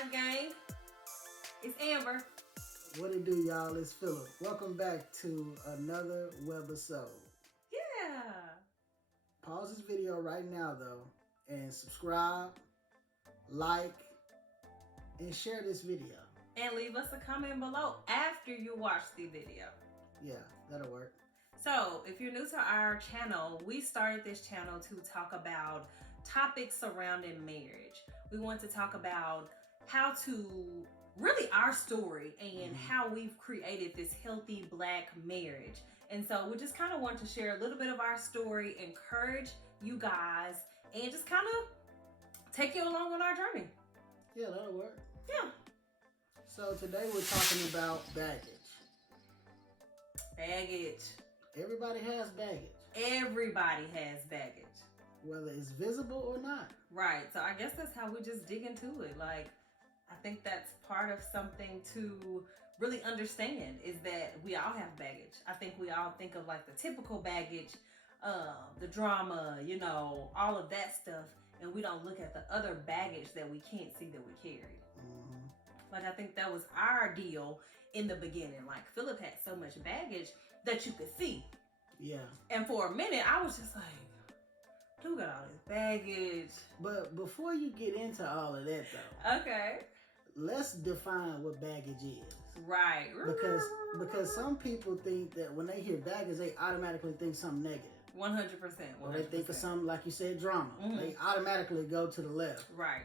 Life Gang. It's Amber. What it do, y'all? It's Philip. Welcome back to another webisode. Yeah. Pause this video right now, though, and subscribe, like, and share this video. And leave us a comment below after you watch the video. Yeah, that'll work. So, if you're new to our channel, we started this channel to talk about topics surrounding marriage. We want to talk about how to really our story and how we've created this healthy Black marriage. And so we just kind of want to share a little bit of our story, encourage you guys, and just kind of take you along on our journey. Yeah, that'll work. Yeah. So today we're talking about baggage. Baggage. Everybody has baggage. Everybody has baggage. Whether it's visible or not. Right. So I guess that's how we just dig into it. Like, I think that's part of something to really understand is that we all have baggage. I think we all think of like the typical baggage, the drama, all of that stuff. And we don't look at the other baggage that we can't see that we carry. Mm-hmm. Like, I think that was our deal in the beginning. Like, Philip had so much baggage that you could see. Yeah. And for a minute, I was just like, dude got all this baggage. But before you get into all of that, though. Okay. Let's define what baggage is. Right. Because some people think that when they hear baggage, they automatically think something negative. 100%. Or they think of something, like you said, drama. Mm-hmm. They automatically go to the left. Right.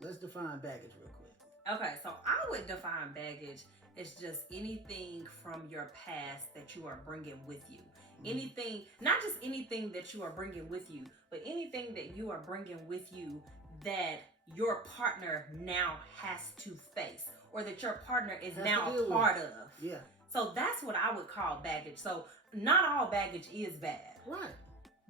Let's define baggage real quick. Okay, so I would define baggage as just anything from your past that you are bringing with you. Mm-hmm. Anything, not just anything that you are bringing with you, but anything that you are bringing with you that your partner now has to face, or that your partner is now a part of. Yeah. So that's what I would call baggage. So not all baggage is bad. Right.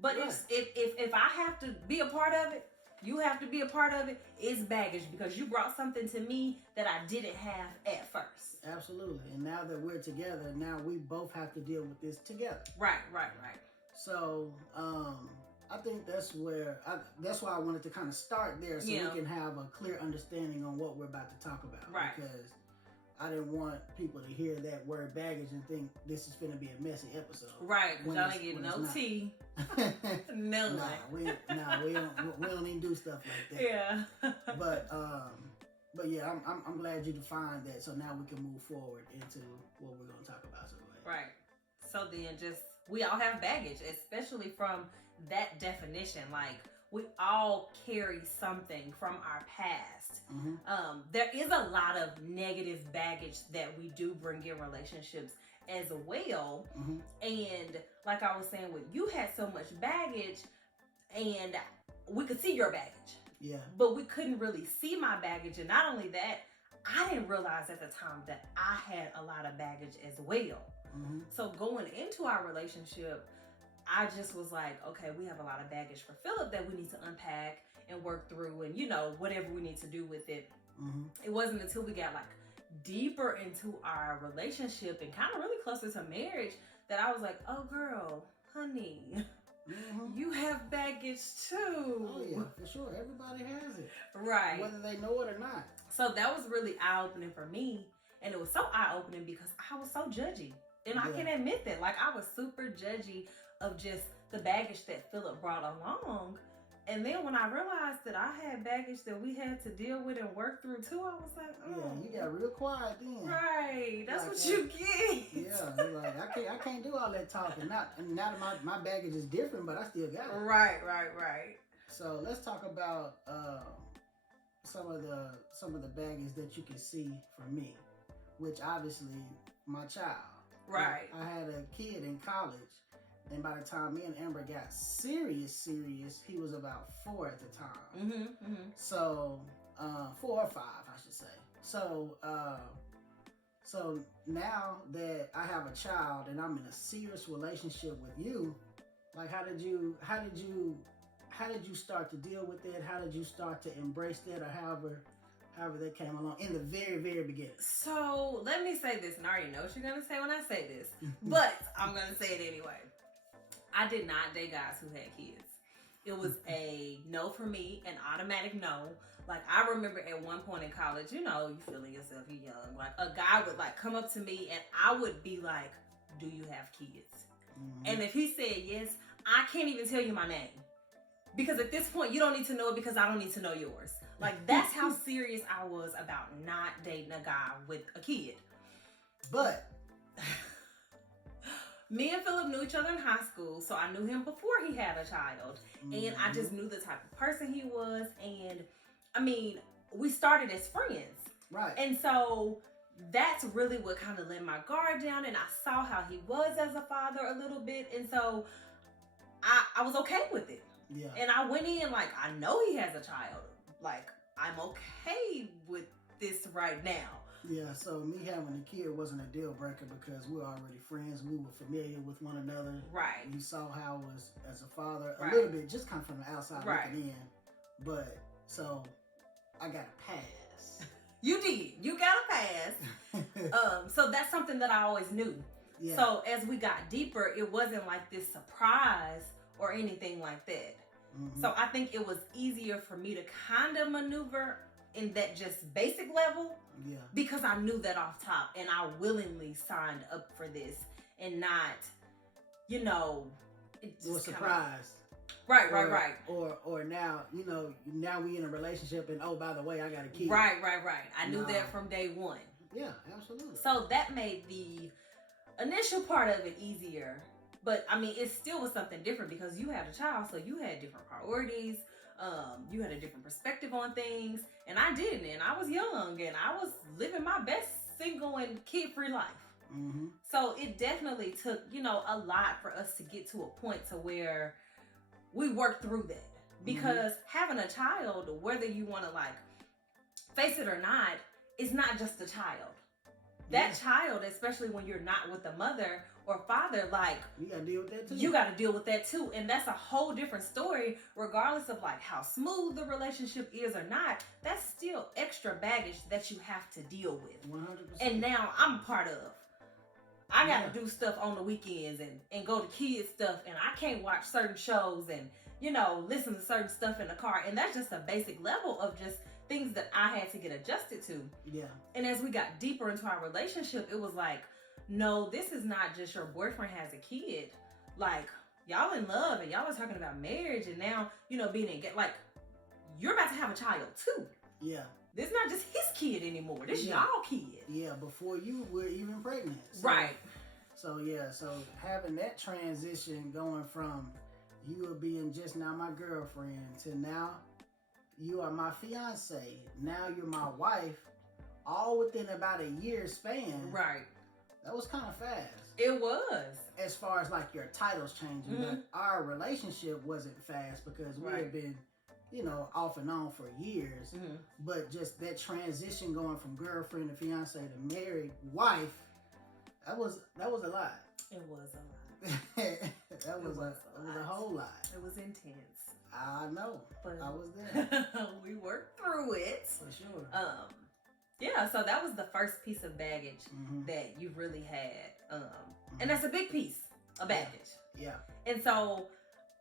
But right. if I have to be a part of it, you have to be a part of it, it's baggage because you brought something to me that I didn't have at first. Absolutely. And now that we're together, now we both have to deal with this together. Right. So, I think that's why I wanted to kind of start there so we can have a clear understanding on what we're about to talk about. Right. Because I didn't want people to hear that word baggage and think this is going to be a messy episode. Right, because y'all ain't getting no tea. No. We don't even do stuff like that. Yeah. But yeah, I'm glad you defined that. So now we can move forward into what we're going to talk about. So right. So then we all have baggage, especially from that definition. Like, we all carry something from our past. Mm-hmm. There is a lot of negative baggage that we do bring in relationships as well. Mm-hmm. And like I was saying, you had so much baggage and we could see your baggage. Yeah. But we couldn't really see my baggage. And not only that, I didn't realize at the time that I had a lot of baggage as well. Mm-hmm. So going into our relationship, I just was like, okay, we have a lot of baggage for Philip that we need to unpack and work through and, whatever we need to do with it. Mm-hmm. It wasn't until we got like deeper into our relationship and kind of really closer to marriage that I was like, oh girl, honey, you have baggage too. Oh yeah, for sure. Everybody has it. Right. Whether they know it or not. So that was really eye-opening for me. And it was so eye-opening because I was so judgy. And I can admit that. Like, I was super judgy of just the baggage that Philip brought along. And then when I realized that I had baggage that we had to deal with and work through too, I was like, yeah, you got real quiet then. Right. That's like, what you get. Yeah. You're like, I can't do all that talking. Now that my baggage is different, but I still got it. Right. So let's talk about some of the baggage that you can see from me, which obviously my child. Right. I had a kid in college, and by the time me and Amber got serious, he was about 4 at the time. Mm-hmm. So 4 or 5, I should say. So now that I have a child and I'm in a serious relationship with you, like how did you start to deal with it? How did you start to embrace that, or however that came along in the very, very beginning? So let me say this, and I already know what you're going to say when I say this, but I'm going to say it anyway. I did not date guys who had kids. It was a no for me, an automatic no. Like, I remember at one point in college, you feeling yourself, you're young. Like, a guy would, like, come up to me, and I would be like, do you have kids? Mm-hmm. And if he said yes, I can't even tell you my name. Because at this point, you don't need to know it because I don't need to know yours. Like, that's how serious I was about not dating a guy with a kid. But me and Philip knew each other in high school, so I knew him before he had a child. Mm-hmm. And I just knew the type of person he was. And, I mean, we started as friends. Right. And so that's really what kind of let my guard down. And I saw how he was as a father a little bit. And so I was okay with it. Yeah. And I went in like, I know he has a child. Like, I'm okay with this right now. Yeah, so me having a kid wasn't a deal breaker because we were already friends. We were familiar with one another. Right. You saw how I was as a father a right. little bit, just kind of from the outside right. looking in. But, so, I got a pass. You did. You got a pass. So that's something that I always knew. Yeah. So as we got deeper, it wasn't like this surprise or anything like that. Mm-hmm. So I think it was easier for me to kind of maneuver in that just basic level. Yeah. Because I knew that off top and I willingly signed up for this and not, it was surprise. Right. Or now, now we in a relationship and by the way, I got a kid. Right. I knew that from day one. Yeah, absolutely. So that made the initial part of it easier. But, I mean, it still was something different because you had a child, so you had different priorities. You had a different perspective on things. And I didn't. And I was young. And I was living my best single and kid-free life. Mm-hmm. So it definitely took, a lot for us to get to a point to where we worked through that. Because having a child, whether you want to, face it or not, is not just a child. That child, especially when you're not with the mother or father, you gotta deal with that too. You gotta deal with that too. And that's a whole different story, regardless of how smooth the relationship is or not. That's still extra baggage that you have to deal with. 100%. And now I'm a part of. I gotta do stuff on the weekends and go to kids stuff, and I can't watch certain shows and, listen to certain stuff in the car. And that's just a basic level of just things that I had to get adjusted to. Yeah. And as we got deeper into our relationship, it was no, this is not just your boyfriend has a kid. Y'all in love and y'all are talking about marriage and now, being engaged. You're about to have a child too. Yeah. This is not just his kid anymore. This y'all kid. Yeah, before you were even pregnant. So, right. So having that transition going from you being just now my girlfriend to now you are my fiance. Now you're my wife. All within about a year span. Right. That was kind of fast. It was. As far as your titles changing. But our relationship wasn't fast because we had been, off and on for years. Mm-hmm. But just that transition going from girlfriend to fiance to married wife, that was a lot. It was a lot. That was a whole lot. It was intense. I know. But I was there. We worked through it. For sure. Yeah, so that was the first piece of baggage that you really had. And that's a big piece of baggage. Yeah. And so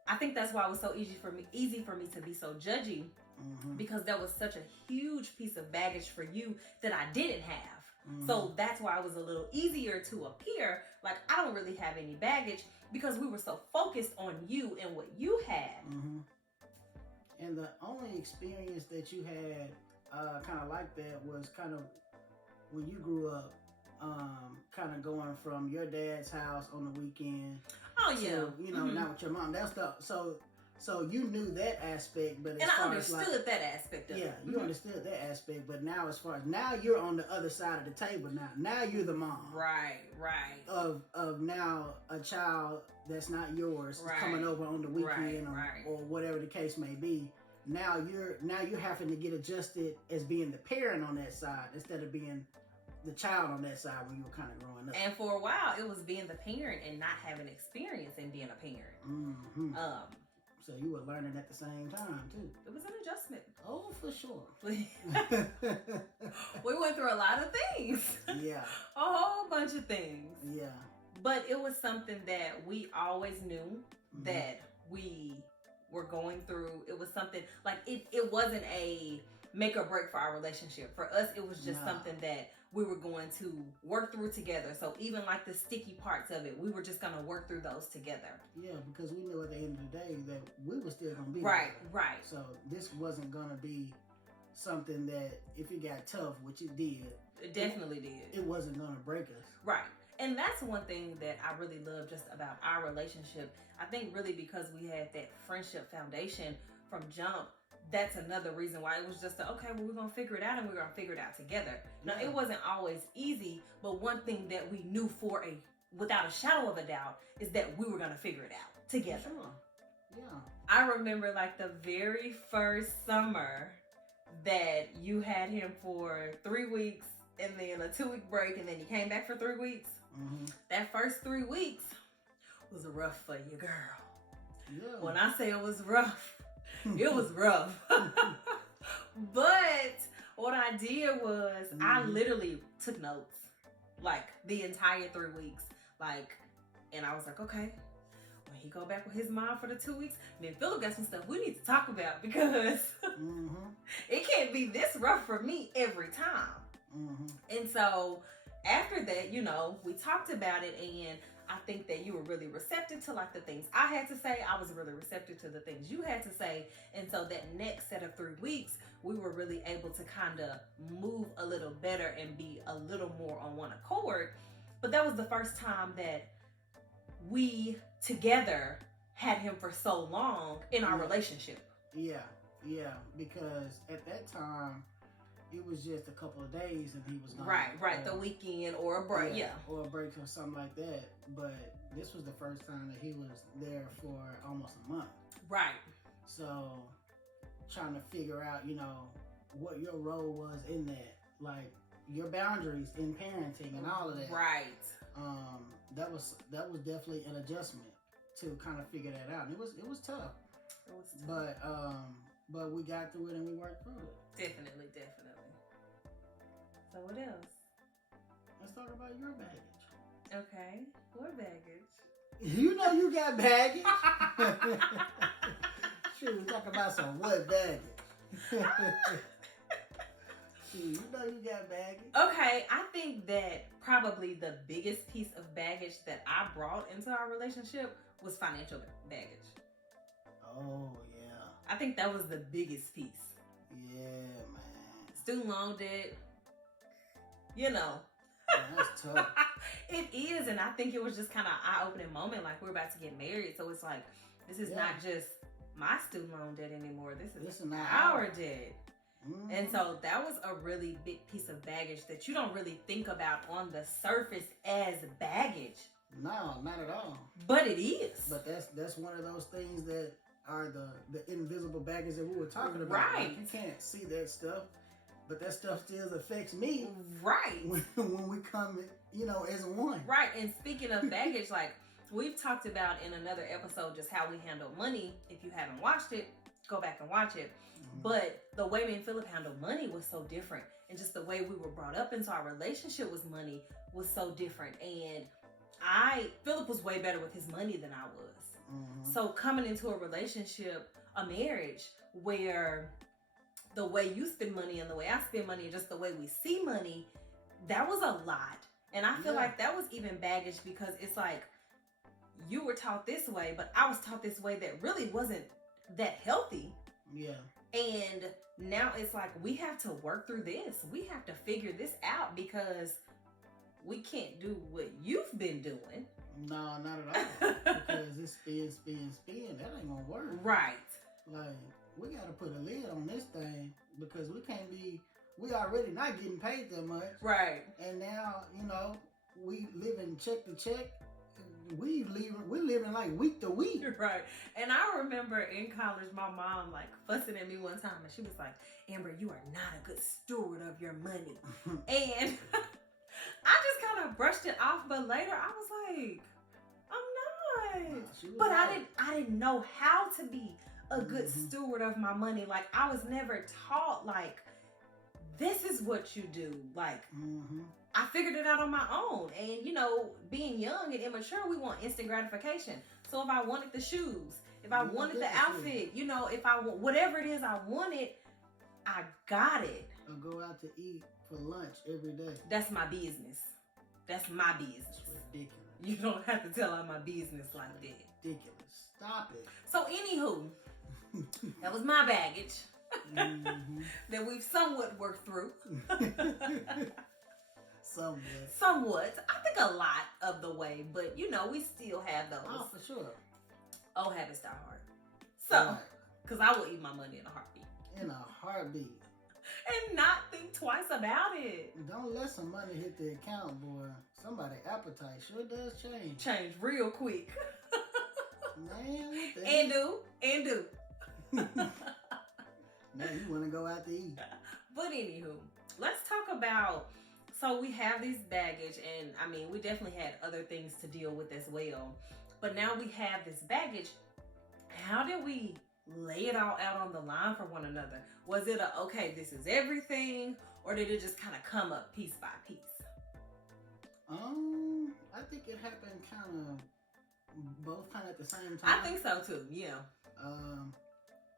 I think that's why it was so easy for me to be so judgy because there was such a huge piece of baggage for you that I didn't have. So that's why it was a little easier to appear like I don't really have any baggage because we were so focused on you and what you had. And the only experience that you had kind of like that was kind of when you grew up, kind of going from your dad's house on the weekend. Oh yeah, to, not with your mom. That's so you knew that aspect, but and I understood that aspect of it. Yeah, you understood that aspect, but now as far as now you're on the other side of the table. Now you're the mom. Right. Of now a child that's not yours coming over on the weekend or whatever the case may be. Now you're having to get adjusted as being the parent on that side instead of being the child on that side when you were kind of growing up. And for a while, it was being the parent and not having experience in being a parent. So you were learning at the same time too. It was an adjustment. Oh, for sure. We went through a lot of things. Yeah. A whole bunch of things. Yeah. But it was something that we always knew that we were going through. It was something like it wasn't a make or break for our relationship. For us, it was just something that we were going to work through together. So even like the sticky parts of it, we were just going to work through those together. Yeah, because we knew at the end of the day that we were still going to be right, together. Right. So this wasn't going to be something that if it got tough, which it did. It definitely did. It wasn't going to break us. Right. And that's one thing that I really love just about our relationship. I think really because we had that friendship foundation from jump, that's another reason why it was just okay, well, we're going to figure it out and we're going to figure it out together. Now, it wasn't always easy, but one thing that we knew without a shadow of a doubt is that we were going to figure it out together. Sure. Yeah. I remember like the very first summer that you had him for 3 weeks and then a 2-week break and then you came back for 3 weeks. Mm-hmm. That first 3 weeks was rough for you, girl. Yeah. When I say it was rough, it was rough. But what I did was I literally took notes like the entire 3 weeks. And I was like, okay, when he go back with his mom for the 2 weeks, then Philip got some stuff we need to talk about because it can't be this rough for me every time. And so after that, we talked about it, and I think that you were really receptive to like the things I had to say. I was really receptive to the things you had to say. And so that next set of 3 weeks, we were really able to kind of move a little better and be a little more on one accord. But that was the first time that we together had him for so long in our relationship. Yeah, because at that time, it was just a couple of days and he was gone. Right, the weekend or a break, or a break or something like that. But this was the first time that he was there for almost a month. Right. So, trying to figure out, what your role was in that, like your boundaries in parenting and all of that. Right. That was definitely an adjustment to kind of figure that out. And it was tough. It was tough. But we got through it and we worked through it. Definitely. So what else? Let's talk about your baggage. Okay. What baggage? You know you got baggage. Shoot, we talk about some what baggage. Shoot, you know you got baggage. Okay, I think that probably the biggest piece of baggage that I brought into our relationship was financial baggage. Oh, yeah. I think that was the biggest piece. Yeah, man. Student loan debt. That's tough. It is, and I think it was just kind of an eye-opening moment. Like, we're about to get married, so it's like, this is not just my student loan debt anymore. This is not our debt. And so that was a really big piece of baggage that you don't really think about on the surface as baggage. No, not at all. But it is. But that's one of those things that are the invisible baggage that we were talking about. Right. Like, you can't see that stuff, but that stuff still affects me. Right. When we come, as one. Right. And speaking of baggage, like we've talked about in another episode, just how we handle money. If you haven't watched it, go back and watch it. But the way me and Philip handled money was so different. And just the way we were brought up into our relationship with money was so different. And Philip was way better with his money than I was. So coming into a relationship, a marriage, where the way you spend money and the way I spend money and just the way we see money, that was a lot. And I feel like that was even baggage because it's like you were taught this way, but I was taught this way that really wasn't that healthy. Yeah. And now it's like we have to work through this. We have to figure this out because we can't do what you've been doing. No, not at all. Because it's spin. That ain't gonna work. Right. Like, we gotta put a lid on this thing because we already not getting paid that much. Right. And now, we living check to check. We're living like week to week. Right. And I remember in college, my mom like fussing at me one time and she was like, Amber, you are not a good steward of your money. And I just kind of brushed it off, but later I was like, I'm not. But right. I didn't know how to be a good steward of my money. Like, I was never taught, like, this is what you do. Like, I figured it out on my own. And, being young and immature, we want instant gratification. So if I wanted the shoes, If I wanted the outfit, you know, if I want whatever it is I wanted, I got it. Or go out to eat for lunch every day. That's my business. That's my business. It's ridiculous. You don't have to tell out my business like that. Ridiculous. Stop it. So anywho, that was my baggage that we've somewhat worked through. Somewhat. I think a lot of the way, but you know, we still have those. Oh, for sure. Oh, habits die hard. So, because I will eat my money in a heartbeat. In a heartbeat. And not think twice about it. Don't let some money hit the account, boy. Somebody's appetite sure does change. Change real quick. Man, what the And do. Now you want to go out to eat. But anywho, let's talk about, so we have this baggage, and I mean, we definitely had other things to deal with as well. But now we have this baggage. How did we lay it all out on the line for one another? Was it okay, this is everything, or did it just kind of come up piece by piece? I think it happened both at the same time. I think so too, yeah.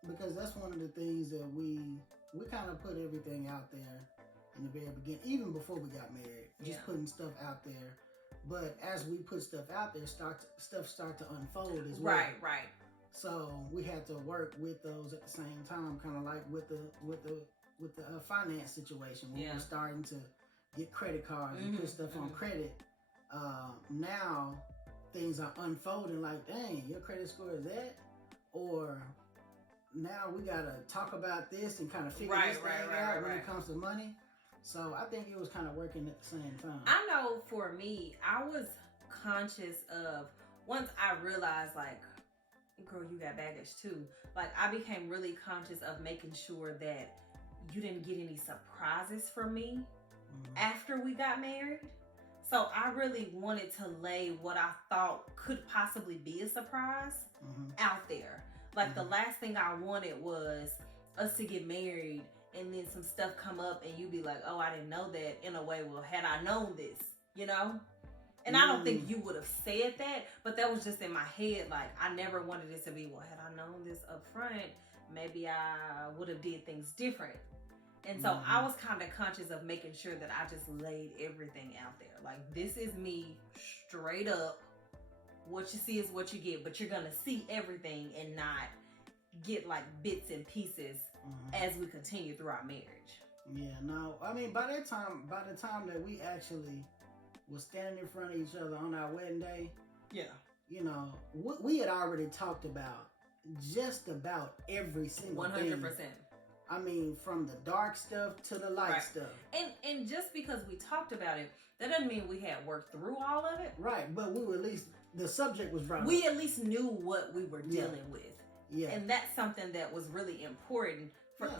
Because that's one of the things that we kind of put everything out there in the very beginning, even before we got married, just putting stuff out there. But as we put stuff out there, stuff start to unfold as well. Right. So we had to work with those at the same time, kind of like with the finance situation when we were starting to get credit cards and put stuff on credit. Now things are unfolding like, dang, your credit score is that, or now we gotta talk about this and kind of figure this thing out when it comes to money. So I think it was kind of working at the same time. I know for me, I was conscious of, once I realized, like, girl, you got baggage too. Like, I became really conscious of making sure that you didn't get any surprises from me after we got married. So I really wanted to lay what I thought could possibly be a surprise out there. Like, the last thing I wanted was us to get married and then some stuff come up and you be like, oh, I didn't know that. In a way, well, had I known this, you know? And I don't think you would have said that, but that was just in my head. Like, I never wanted it to be, well, had I known this up front, maybe I would have did things different. And so I was kind of conscious of making sure that I just laid everything out there. Like, this is me straight up. What you see is what you get, but you're going to see everything and not get like bits and pieces as we continue through our marriage. Yeah, no, I mean, by the time that we actually was standing in front of each other on our wedding day, you know, we had already talked about just about every single 100%. Thing. I mean, from the dark stuff to the light stuff. And just because we talked about it, that doesn't mean we had worked through all of it. Right, but we were at least, the subject was brought up. We at least knew what we were dealing with. Yeah. And that's something that was really important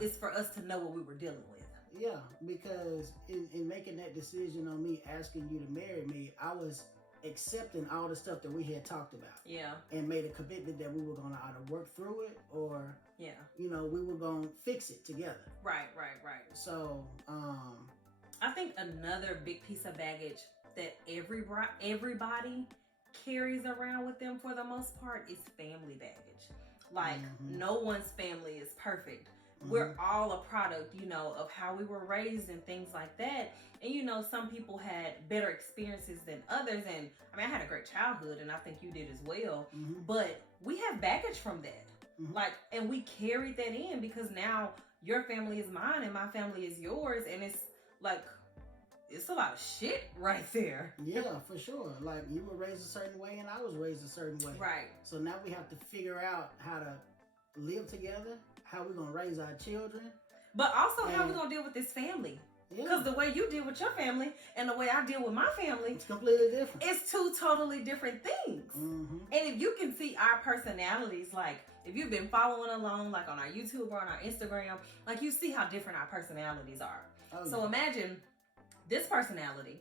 is for us to know what we were dealing with. Yeah, because in making that decision on me asking you to marry me, I was accepting all the stuff that we had talked about. Yeah. And made a commitment that we were going to either work through it or, you know, we were going to fix it together. Right. So, I think another big piece of baggage that everybody carries around with them for the most part is family baggage. Like, no one's family is perfect. We're all a product, you know, of how we were raised and things like that. And, you know, some people had better experiences than others. And, I mean, I had a great childhood, and I think you did as well. But we have baggage from that. Like, and we carried that in because now your family is mine and my family is yours. And it's like, it's a lot of shit right there. Yeah, for sure. Like, you were raised a certain way and I was raised a certain way. Right. So now we have to figure out how to live together, how we're going to raise our children. But also how we're going to deal with this family. Because the way you deal with your family and the way I deal with my family, it's completely different. It's two totally different things. And if you can see our personalities, like if you've been following along, like on our YouTube or on our Instagram, like you see how different our personalities are. So imagine this personality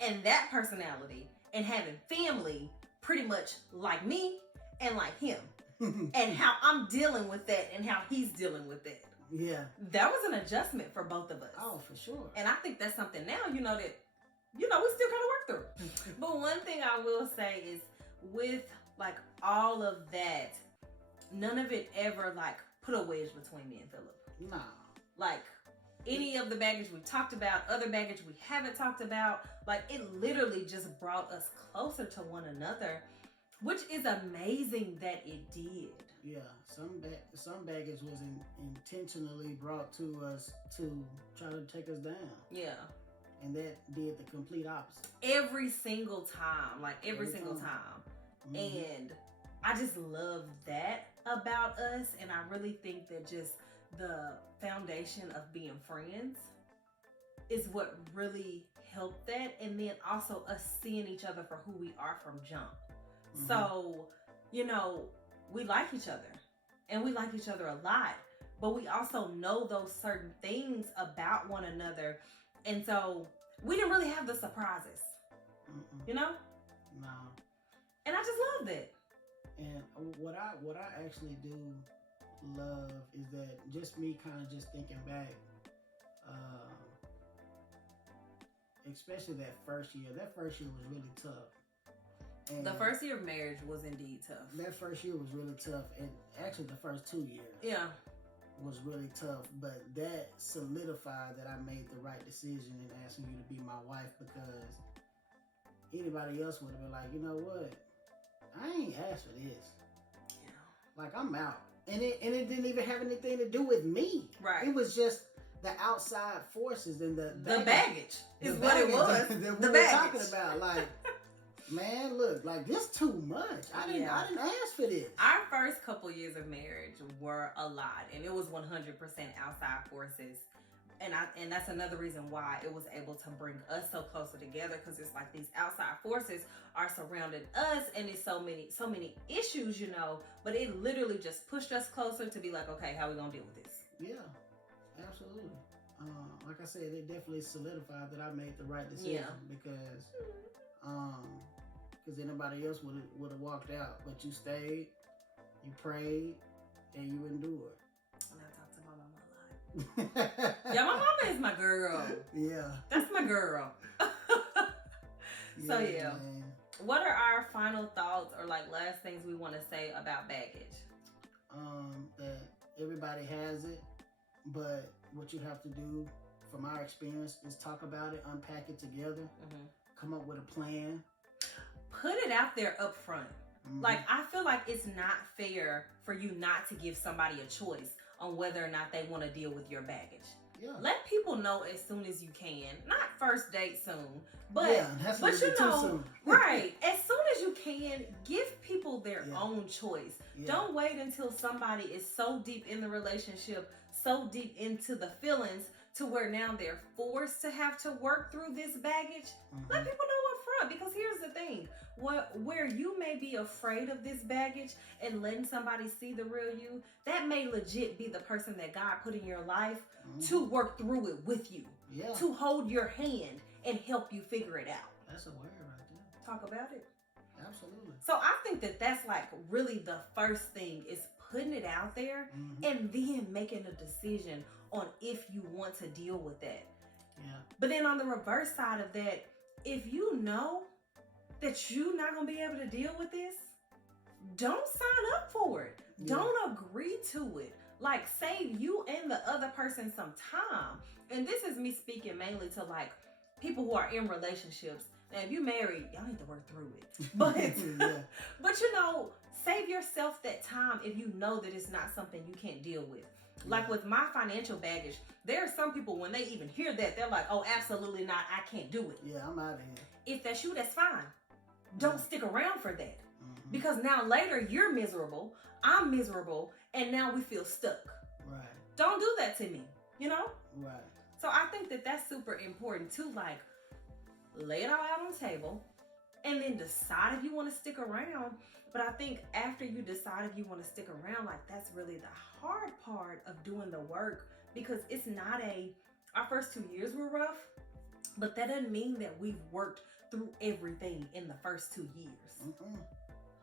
and that personality and having family pretty much like me and like him. And how I'm dealing with that and how he's dealing with that. Yeah. That was an adjustment for both of us. Oh, for sure. And I think that's something now, you know, that, you know, we still kind of work through. But one thing I will say is with like all of that, none of it ever like put a wedge between me and Philip. Nah. Like any of the baggage we talked about, other baggage we haven't talked about, like it literally just brought us closer to one another, which is amazing that it did. Yeah, some baggage was intentionally brought to us to try to take us down. Yeah. And that did the complete opposite. Every single time. Like every single time. Mm-hmm. And I just love that about us. And I really think that just the foundation of being friends is what really helped that. And then also us seeing each other for who we are from jump. Mm-hmm. So, you know, we like each other and we like each other a lot, but we also know those certain things about one another. And so we didn't really have the surprises, you know? No. And I just love that. And what I actually do love is that just me kind of just thinking back, especially that first year was really tough. And the first year of marriage was indeed tough. That first year was really tough. And actually the first 2 years was really tough. But that solidified that I made the right decision in asking you to be my wife, because anybody else would have been like, you know what? I ain't asked for this. Yeah. Like, I'm out. And it didn't even have anything to do with me. Right. It was just the outside forces and the baggage is what it was. That we were talking about. Like, man, look, like this too much. I didn't ask for this. Our first couple years of marriage were a lot, and it was 100% outside forces. And that's another reason why it was able to bring us so closer together, because it's like these outside forces are surrounding us, and it's so many issues, you know. But it literally just pushed us closer to be like, okay, how are we gonna deal with this? Yeah, absolutely. Like I said, it definitely solidified that I made the right decision, because anybody else would have walked out, but you stayed, you prayed, and you endured. And I talk to my mama a lot. Yeah, my mama is my girl. Yeah, that's my girl. So yeah, man. What are our final thoughts or like last things we want to say about baggage? That everybody has it, but what you have to do, from our experience, is talk about it, unpack it together, come up with a plan. Put it out there up front. Like, I feel like it's not fair for you not to give somebody a choice on whether or not they want to deal with your baggage. Yeah. Let people know as soon as you can. Not first date soon, but you know, right, as soon as you can, give people their own choice. Yeah. Don't wait until somebody is so deep in the relationship, so deep into the feelings, to where now they're forced to have to work through this baggage. Let people know up front, because here's the thing. Where you may be afraid of this baggage and letting somebody see the real you, that may legit be the person that God put in your life to work through it with you, to hold your hand and help you figure it out. That's a word right there. Talk about it. Absolutely. So I think that that's like really the first thing, is putting it out there and then making a decision on if you want to deal with that. Yeah. But then on the reverse side of that, if you know that you're not going to be able to deal with this, don't sign up for it. Yeah. Don't agree to it. Like, save you and the other person some time. And this is me speaking mainly to like people who are in relationships. Now, if you're married, y'all need to work through it. But, but you know, save yourself that time if you know that it's not something you can't deal with. Like with my financial baggage, there are some people, when they even hear that, they're like, oh, absolutely not. I can't do it. Yeah, I'm out of here. If that's you, that's fine. Don't stick around for that. Because now later you're miserable, I'm miserable, and now we feel stuck. Right. Don't do that to me, you know? Right. So I think that that's super important too. Like, lay it all out on the table and then decide if you want to stick around. But I think after you decide if you want to stick around, like, that's really the hard part of doing the work, because it's not our first 2 years were rough, but that doesn't mean that we've worked through everything in the first 2 years.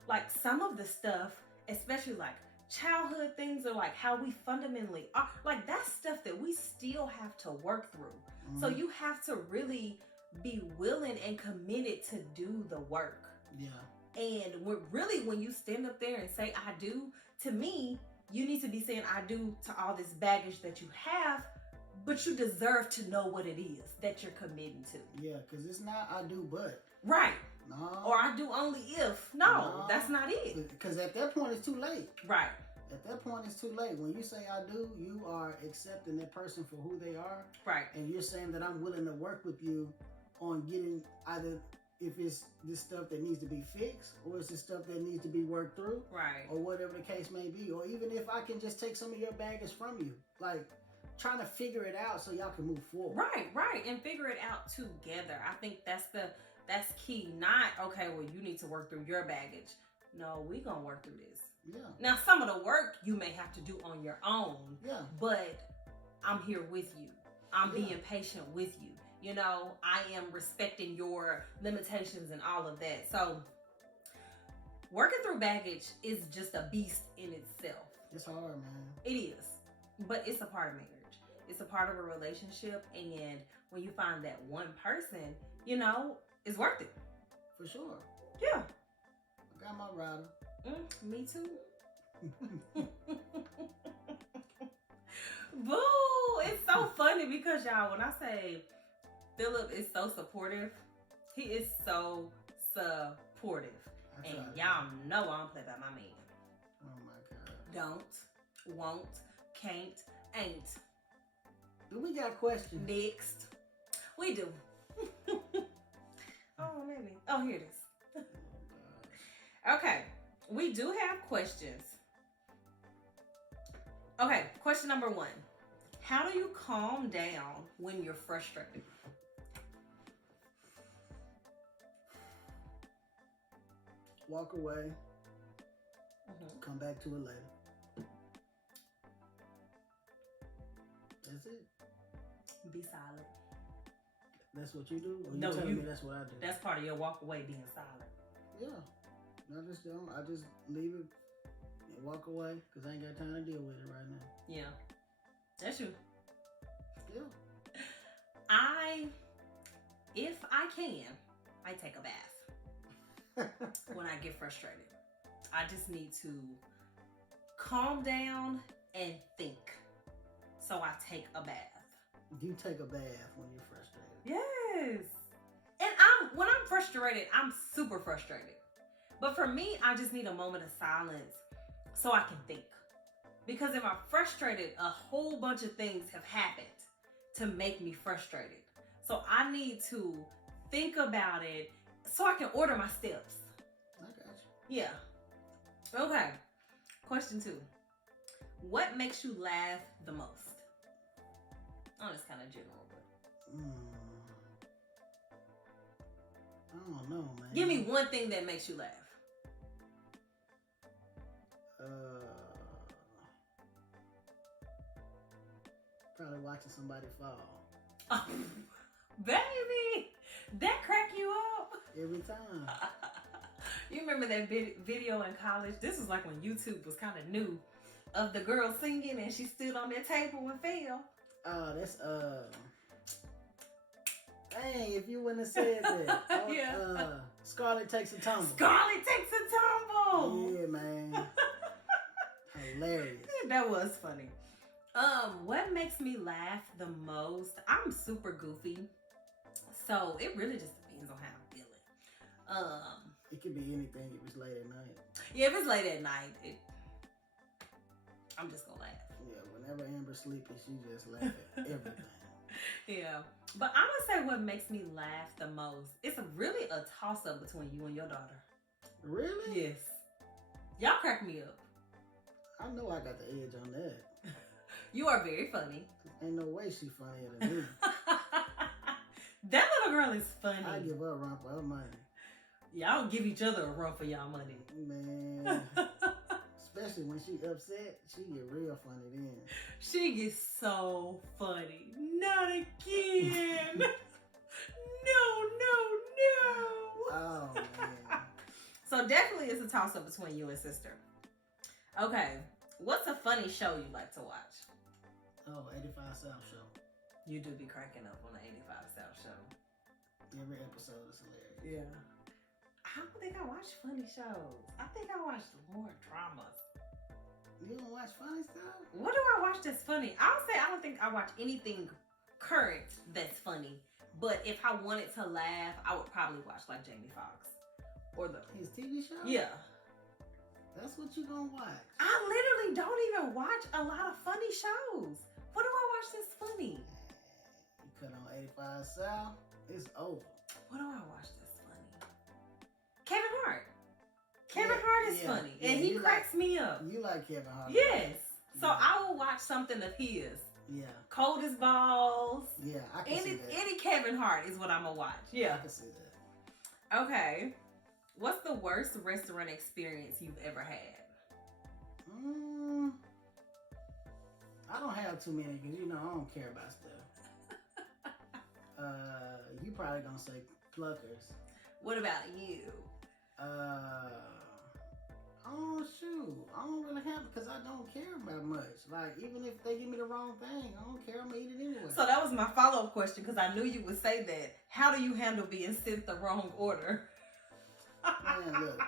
Like, some of the stuff, especially like childhood things, or like how we fundamentally are, like, that's stuff that we still have to work through. So you have to really be willing and committed to do the work. Yeah. And really, when you stand up there and say, I do, to me, you need to be saying I do to all this baggage that you have, but you deserve to know what it is that you're committing to. Yeah, because it's not I do but. Right. No. Or I do only if. No, that's not it. Because at that point, it's too late. Right. At that point, it's too late. When you say I do, you are accepting that person for who they are. Right. And you're saying that I'm willing to work with you on getting either if it's this stuff that needs to be fixed or it's this stuff that needs to be worked through. Right. Or whatever the case may be. Or even if I can just take some of your baggage from you. Like, trying to figure it out so y'all can move forward. Right. And figure it out together. I think that's key. Not, okay, well, you need to work through your baggage. No, we gonna work through this. Yeah. Now, some of the work you may have to do on your own. Yeah. But I'm here with you. I'm being patient with you. You know, I am respecting your limitations and all of that. So, working through baggage is just a beast in itself. It's hard, man. It is. But it's a part of marriage. It's a part of a relationship. And when you find that one person, you know, it's worth it. For sure. Yeah. I got my rider. Me too. Boo! It's so funny because y'all, when I say Philip is so supportive, he is so supportive. And y'all know I don't play by my man. Oh my God. Don't, won't, can't, ain't. Do we got questions? Next. We do. Oh, maybe. Oh, here it is. Okay. We do have questions. Okay. Question number 1. How do you calm down when you're frustrated? Walk away. Come back to it later. That's it. Be silent. That's what you do? Or you no, telling me that's what I do? That's part of your walk away, being silent. Yeah. I just don't. I just leave it and walk away because I ain't got time to deal with it right now. Yeah. That's you. Yeah. If I can, I take a bath when I get frustrated. I just need to calm down and think. So I take a bath. You take a bath when you're frustrated. Yes. And when I'm frustrated, I'm super frustrated. But for me, I just need a moment of silence so I can think. Because if I'm frustrated, a whole bunch of things have happened to make me frustrated. So I need to think about it so I can order my steps. I got you. Yeah. Okay. Question 2. What makes you laugh the most? Oh, it's kind of general, but... I don't know, man. Give me one thing that makes you laugh. Probably watching somebody fall. Oh, baby, that crack you up? Every time. You remember that video in college? This was like when YouTube was kind of new, of the girl singing and she stood on that table and fell. Oh, that's dang, if you wouldn't have said that. Yeah. Scarlett Takes a Tumble. Scarlett Takes a Tumble. Yeah, man. Hilarious. That was funny. What makes me laugh the most? I'm super goofy, so it really just depends on how I'm feeling. It could be anything if it's late at night. Yeah, if it's late at night, I'm just gonna laugh. Yeah, whenever Amber's sleepy, she just laughs at everything. Yeah, but I'm gonna say what makes me laugh the most. It's really a toss-up between you and your daughter. Really? Yes. Y'all crack me up. I know I got the edge on that. You are very funny. Ain't no way she funnier than me. That little girl is funny. I give her a run for her money. Y'all give each other a run for y'all money. Man. Especially when she upset, she get real funny then. She gets so funny. Not again. No. Oh, man. So definitely it's a toss-up between you and sister. Okay. What's a funny show you like to watch? Oh, 85 South Show. You do be cracking up on the 85 South Show. Every episode is hilarious. Yeah. I don't think I watch funny shows. I think I watch more dramas. You don't watch funny stuff? What do I watch that's funny? I'll say I don't think I watch anything current that's funny. But if I wanted to laugh, I would probably watch like Jamie Foxx. Or his TV show? Yeah. That's what you gonna watch. I literally don't even watch a lot of funny shows. What do I watch that's funny? You cut on 85 South, it's over. What do I watch that's funny? Kevin Hart. Kevin Hart is funny. And he cracks me up. You like Kevin Hart? Yes. So I will watch something of his. Yeah. Cold as Balls. Yeah, I can see that. Any Kevin Hart is what I'm gonna watch. Yeah. I can see that. Okay. What's the worst restaurant experience you've ever had? I don't have too many because, you know, I don't care about stuff. You probably gonna say Pluckers. What about you? Oh shoot, I don't really have it because I don't care about much. Like, even if they give me the wrong thing, I don't care. I'm gonna eat it anyway. So that was my follow-up question because I knew you would say that. How do you handle being sent the wrong order? Man, look,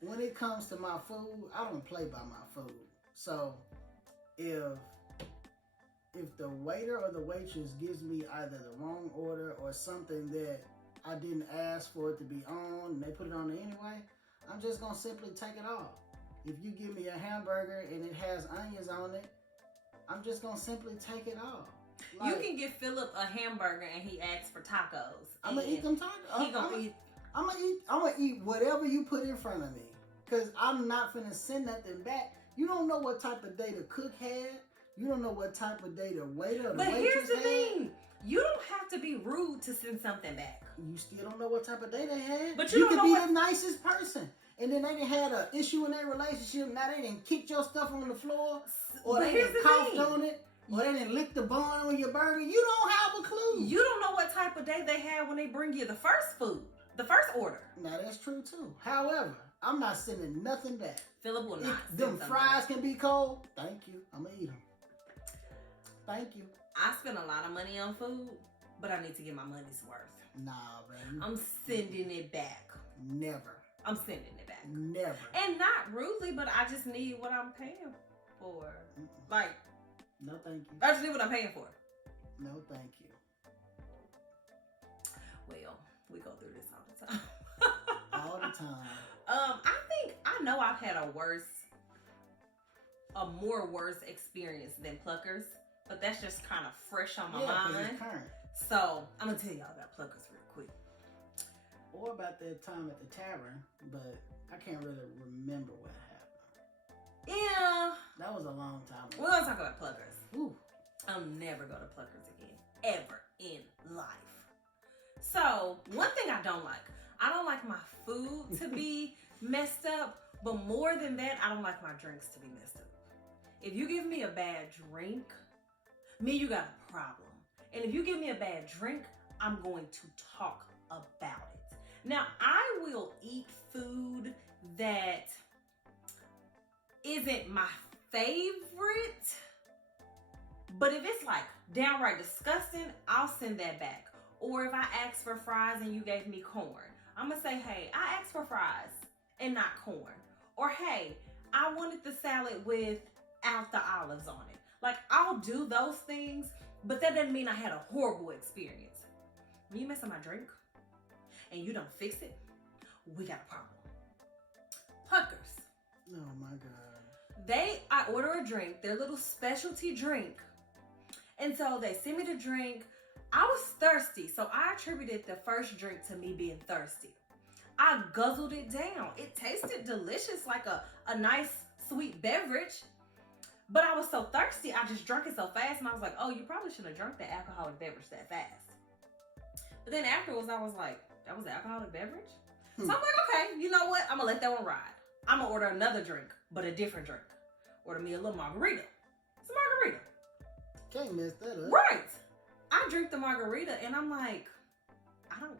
when it comes to my food, I don't play by my food. So if the waiter or the waitress gives me either the wrong order or something that I didn't ask for it to be on and they put it on there anyway, I'm just gonna simply take it off. If you give me a hamburger and it has onions on it, I'm just gonna simply take it off. Like, you can give Philip a hamburger and he asks for tacos. I'm gonna eat them tacos. I'm gonna eat whatever you put in front of me. Cause I'm not finna send nothing back. You don't know what type of day the cook had. You don't know what type of day the waiter or the waitress had. But here's the thing. You don't have to be rude to send something back. You still don't know what type of day they had. But you could be the nicest person. And then they didn't had an issue in their relationship. Now they didn't kick your stuff on the floor. Or they didn't coughed on it. Or they didn't lick the bun on your burger. You don't have a clue. You don't know what type of day they had when they bring you the first food. The first order. Now that's true too. However, I'm not sending nothing back. Philip will not. If them fries can be cold, thank you. I'm gonna eat them. Thank you. I spend a lot of money on food, but I need to get my money's worth. Nah, man. I'm sending it back. Never. I'm sending it back. Never. And not rudely, but I just need what I'm paying for. Like, no thank you. I just need what I'm paying for. No thank you. Well, we go through this all the time. All the time. I know I've had a more worse experience than Pluckers, but that's just kind of fresh on my mind. Current. So I'm gonna tell y'all about Pluckers real quick. Or about that time at the tavern, but I can't really remember what happened. Yeah. That was a long time ago. We're gonna talk about Pluckers. Ooh. I'll never go to Pluckers again, ever in life. So, one thing I don't like my food to be messed up, but more than that, I don't like my drinks to be messed up. If you give me a bad drink, you got a problem. And if you give me a bad drink, I'm going to talk about it. Now, I will eat food that isn't my favorite, but if it's like downright disgusting, I'll send that back. Or if I ask for fries and you gave me corn, I'm gonna say, hey, I asked for fries and not corn. Or hey, I wanted the salad without the olives on it. Like, I'll do those things, but that doesn't mean I had a horrible experience. When you mess up my drink and you don't fix it, we got a problem. Pluckers. Oh my God. I order a drink, their little specialty drink. And so they send me the drink. I was thirsty, so I attributed the first drink to me being thirsty. I guzzled it down. It tasted delicious, like a nice sweet beverage. But I was so thirsty, I just drank it so fast, and I was like, oh, you probably shouldn't have drunk that alcoholic beverage that fast. But then afterwards, I was like, that was an alcoholic beverage? So I'm like, okay, you know what? I'm going to let that one ride. I'm going to order another drink, but a different drink. Order me a little margarita. It's a margarita. Can't mess that up. Right. I drink the margarita, and I'm like, I don't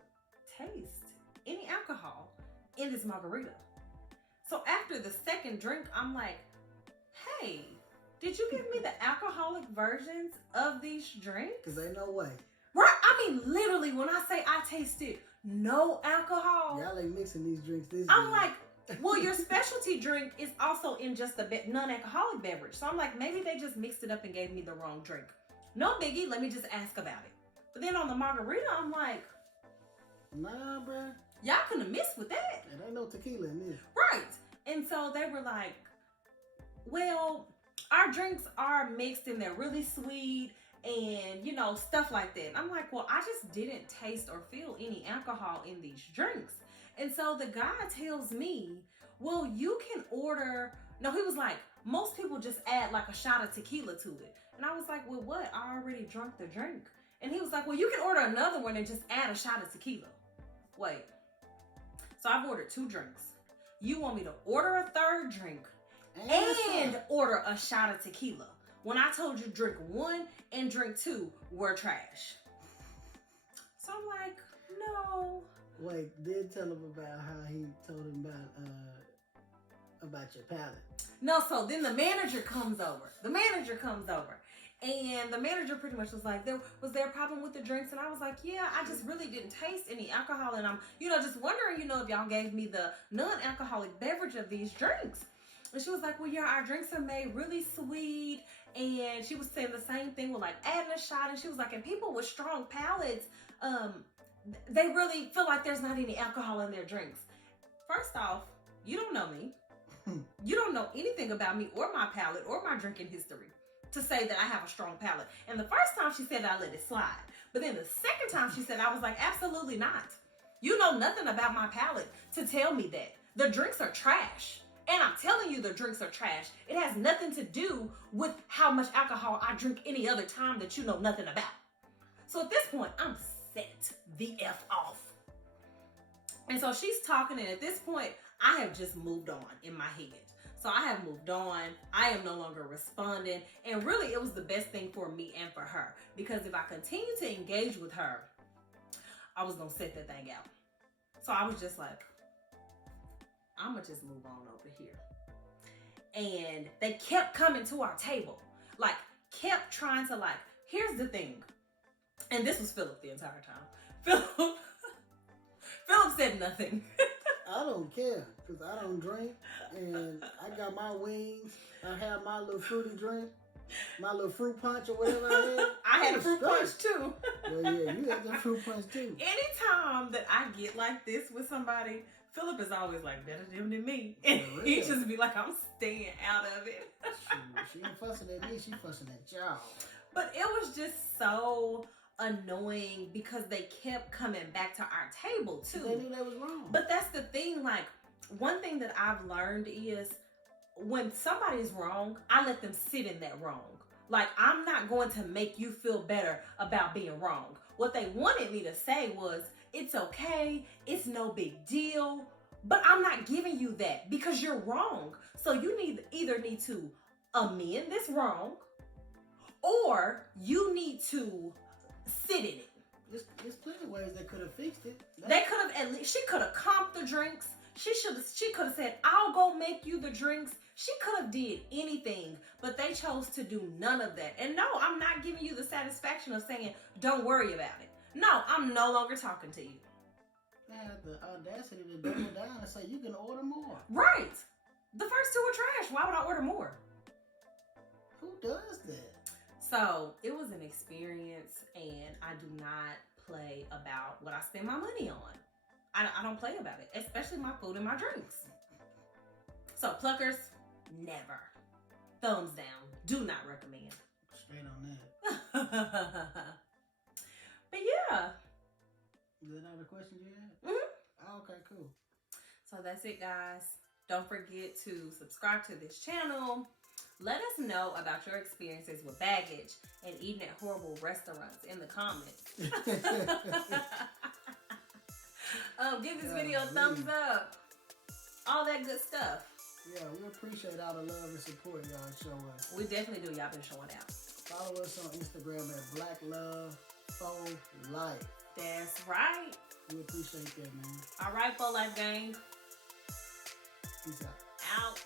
taste any alcohol in this margarita. So after the second drink, I'm like, hey, did you give me the alcoholic versions of these drinks? Because ain't no way. Right? I mean, literally, when I say I tasted no alcohol. Y'all ain't mixing these drinks this I'm good. like, well, your specialty drink is also in just a non-alcoholic beverage. So I'm like, maybe they just mixed it up and gave me the wrong drink. No biggie, let me just ask about it. But then on the margarita, I'm like, nah, bro. Y'all couldn't have missed with that. There ain't no tequila in this. Right. And so they were like, well, our drinks are mixed and they're really sweet and, you know, stuff like that. And I'm like, well, I just didn't taste or feel any alcohol in these drinks. And so the guy tells me, well, you can order. No, he was like, most people just add like a shot of tequila to it. And I was like, well, what? I already drunk the drink. And he was like, well, you can order another one and just add a shot of tequila. Wait. So I've ordered 2 drinks. You want me to order a third drink and order a shot of tequila when I told you drink 1 and drink 2 were trash. So I'm like, no. Wait, did tell him about how he told him about your palate. No, so then the manager comes over. And the manager pretty much was like, was there a problem with the drinks? And I was like, yeah, I just really didn't taste any alcohol. And I'm, just wondering, if y'all gave me the non-alcoholic beverage of these drinks. And she was like, well, yeah, our drinks are made really sweet. And she was saying the same thing with like adding a shot. And she was like, and people with strong palates, they really feel like there's not any alcohol in their drinks. First off, you don't know me. You don't know anything about me or my palate or my drinking history to say that I have a strong palate. And the first time she said I let it slide. But then the second time she said, I was like, absolutely not. You know nothing about my palate to tell me that. The drinks are trash. And I'm telling you the drinks are trash. It has nothing to do with how much alcohol I drink any other time that you know nothing about. So at this point, I'm set the F off. And so she's talking, and at this point, I have just moved on in my head. So I have moved on. I am no longer responding. And really, it was the best thing for me and for her. Because if I continue to engage with her, I was going to set that thing out. So I was just like, I'm going to just move on over here. And they kept coming to our table. Like, kept trying to here's the thing. And this was Philip the entire time. Philip said nothing. I don't care, because I don't drink, and I got my wings. I have my little fruity drink, my little fruit punch or whatever I had. I had a fruit punch too. Well, yeah, you had the fruit punch too. Anytime that I get like this with somebody, Philip is always like, better them than me. And he just be like, I'm staying out of it. She ain't fussing at me, she fussing at y'all. But it was just so annoying because they kept coming back to our table too. They knew that was wrong. But that's the thing, one thing that I've learned is when somebody's wrong, I let them sit in that wrong. I'm not going to make you feel better about being wrong. What they wanted me to say was, it's okay, it's no big deal, but I'm not giving you that because you're wrong. So you either need to amend this wrong, or you need to sit in it. There's plenty of ways they could have fixed it. They could have she could have comped the drinks. She could have said, I'll go make you the drinks. She could have did anything, but they chose to do none of that. And no, I'm not giving you the satisfaction of saying, don't worry about it. No, I'm no longer talking to you. They had the audacity to double down and say, you can order more. Right. The first 2 were trash. Why would I order more? Who does that? So it was an experience, and I do not play about what I spend my money on. I don't play about it, especially my food and my drinks. So pluckers, never. Thumbs down. Do not recommend. Straight on that. But yeah. Is that all the questions you had? Mm-hmm. Oh, okay, cool. So that's it, guys. Don't forget to subscribe to this channel. Let us know about your experiences with baggage and eating at horrible restaurants in the comments. Give this video a thumbs up. All that good stuff. Yeah, we appreciate all the love and support y'all show us. We definitely do. Y'all been showing out. Follow us on Instagram at Black Love Faux Life. That's right. We appreciate that, man. All right, Faux Life gang. Peace out. Out.